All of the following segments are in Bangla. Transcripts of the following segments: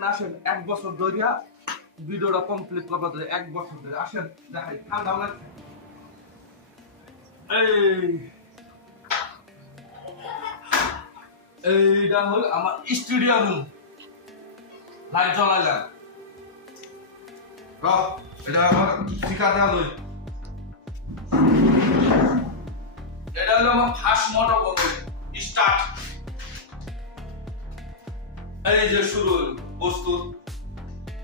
দেখেন আসেন 1 বছর ধরে ভিডিওটা কমপ্লিট করব 1 বছর ধরে আসেন দেখাই ঠান্ডা লাগছে এইটা হল আমার স্টুডিও রুম লাইট জ্বালাইলাম এটা আমার ঠিকা দেওয়া লই এটা হলো আমার ফার্স্ট মোটর করব স্টার্ট এই যে শুরু বস্তু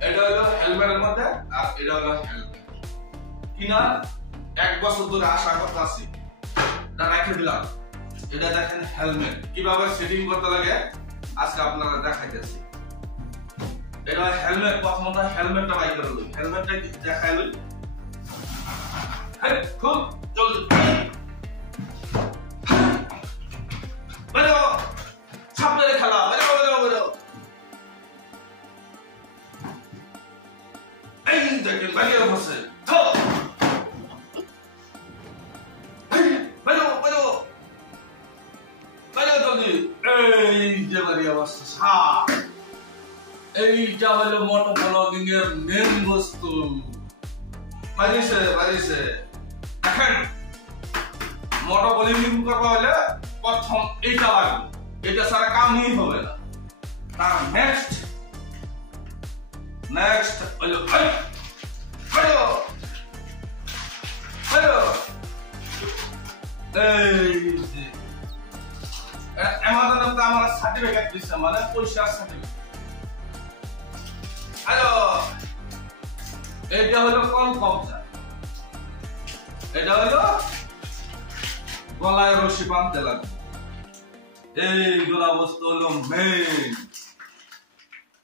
এটা হলো হেলমেটের মধ্যে আর এটা হলো হেলমেট কিনা 1 বছর ধরে আশা করতেছি এটা রেখে দিলাম এটা দেখেন হেলমেট কিভাবে সেটিং করতে লাগে আজকে আপনারা দেখাইতেছি এটা হেলমেট প্রথমত হেলমেটটা বাই করে লই হেলমেটটা দেখাই লই হ্যাঁ খুব জলদি বেরো সামনে খেলা বেরো বেরো বেরো এই দেখেন বাইরে বসে তো বেরো বেরো বেরো জলদি এই যে বাড়ি অবস্থা এইটা হলো মোটো ব্লগিং এর মেন বস্তু বাড়িছে দেখেন মোটো ব্লগিং করতে হলে প্রথম এইটা লাগবে এটা সারা কামই হবে না তার নেক্সট হলো বেরো এই যে অ্যামাজনে তো আমার সার্টিফিকেট দিছে মানে পয়সা সার্টিফিকেট হ্যালো এটা হলো কোন কবজা এটা হলো গলায় রশি বাঁধতে লাগবে এইগুলা বস্তু হলো মেন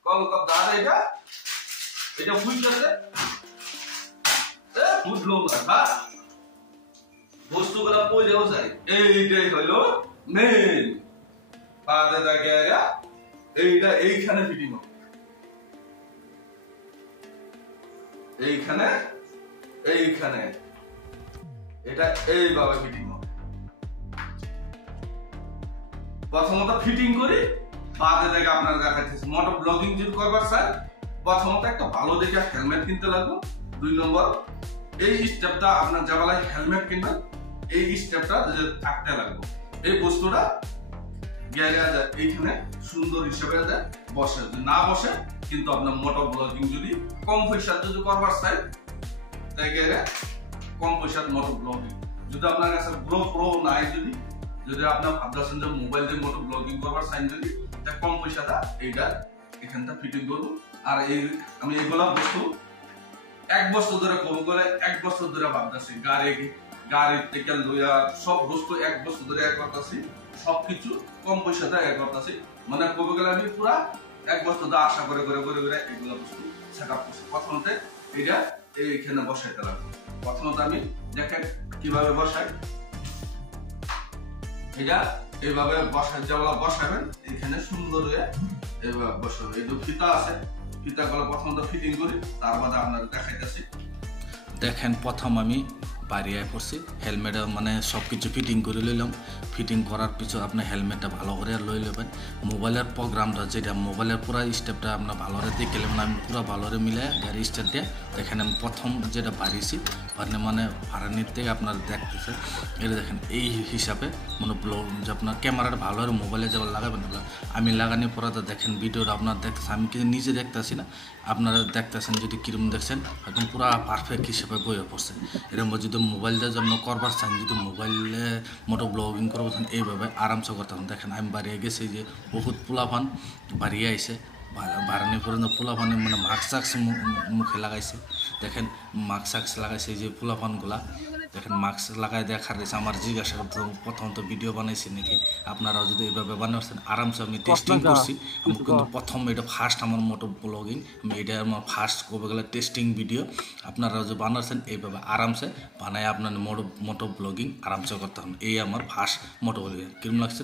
কলকাতা এটা বুঝতেছে বুঝলো না বস্তুগুলা পয়সাও যায় এইটাই হলো মেন পাদে দাগে এইটা এইখানে ফিটিং হবে এইখানে এটা এইভাবে ফিটিং হবে প্রথমত ফিটিং করি বাদে দেখে আপনারা দেখাচ্ছি মোটো ব্লগিং যদি করবার চাই প্রথমত একটা ভালো দেখে হেলমেট কিনতে লাগবে 2 নম্বর এই স্টেপটা আপনার যাবেলায় হেলমেট কিনবেন এই স্টেপটা থাকতে লাগবে এই বস্তুটা এইখানে সুন্দর হিসেবে বসে না বসে কিন্তু আপনার মোটো ব্লগিং যদি কম পয়সা যদি করবার চাই তাই কম পয়সার মোটো ব্লগিং যদি আপনার কাছে GoPro নাই যদি আপনার ভাবতেছেন যে মোবাইল দিয়ে মোটো ব্লগিং করবার চাই যদি কম পয়সাটা এইটা এখানটা ফিটিং করবো আর আমি এইগুলা বস্তু 1 বছর ধরে কম করে 1 বছর ধরে ভাবতেছি গাড়ির থেকে লইয়া সব বস্তু 1 বছর ধরে করতেছি সবকিছু কম পয়সাতে করতেছি মানে কবে গেলে আমি পুরা 1 বছর ধরে আশা করে এগুলো বস্তু সেট আপ করছি প্রথমতে এটা এইখানে বসাইতে লাগবে প্রথমত আমি দেখেন কিভাবে বসাই এটা এইভাবে বসাবেন এখানে সুন্দর হয়ে এইভাবে বসাবে এই যে ফিতা আছে ফিতাগুলো প্রথমত ফিটিং করি তারপরে আপনাদের দেখাইতেছি দেখেন প্রথম আমি বাড়ি পড়ছি হেলমেট মানে সব কিছু ফিটিং করে লইলাম ফিটিং করার পিছু আপনার হেলমেটটা ভালো করে লই নেবেন মোবাইলের প্রোগ্রামটা যেটা মোবাইলের পুরো স্টেপটা আপনার ভালো করে দেখে নেবেন আমি পুরো ভালো করে মিলে গাড়ি স্টার্ট দিয়ে দেখেন আমি প্রথম যেটা বাড়িছি মানে ভাড়ানির থেকে আপনারা দেখতেছে এটা দেখেন এই হিসাবে মানে যে আপনার ক্যামেরাটা ভালো করে মোবাইলে যাওয়ার লাগাবেন আমি লাগানোর পরে তো দেখেন ভিডিওটা আপনার দেখতেছে আমি কিন্তু নিজে দেখতেছি না আপনারা দেখতেছেন যদি কিরম দেখছেন একদম পুরো পারফেক্ট হিসেবে বইয়ে পড়ছে এরকম যদি মোবাইল দিয়ে জন্য করবার চান যদি মোবাইলে মোটো ব্লগিং করবো এইভাবে আরামসে করতাম দেখেন আমি বাড়িয়ে গেছি যে বহুত পোলাপান বাড়িয়ে আইসে বাড়ানি পর্যন্ত পোলাপানে মানে মাস্ক মুখে লাগাইছে দেখেন মাস্ক লাগাইছে যে পোলাপানগুলা দেখেন মাস্ক লাগাই দেখার রয়েছে আমার জিজ্ঞাসা প্রথমত ভিডিও বানাইছি নাকি আপনারাও যদি এইভাবে বানাচ্ছেন আরামসে আমি টেস্টিং করছি আমি কিন্তু প্রথম এটা ফার্স্ট আমার মোটো ব্লগিং আমি এটা আমার ফার্স্ট কবে গেলে টেস্টিং ভিডিও আপনারাও যে বানাচ্ছেন এইভাবে আরামসে বানায় আপনার মোটো ব্লগিং আরামসে করতে হবে এই আমার ফার্স্ট মোটো ব্লগিং কিরম লাগছে।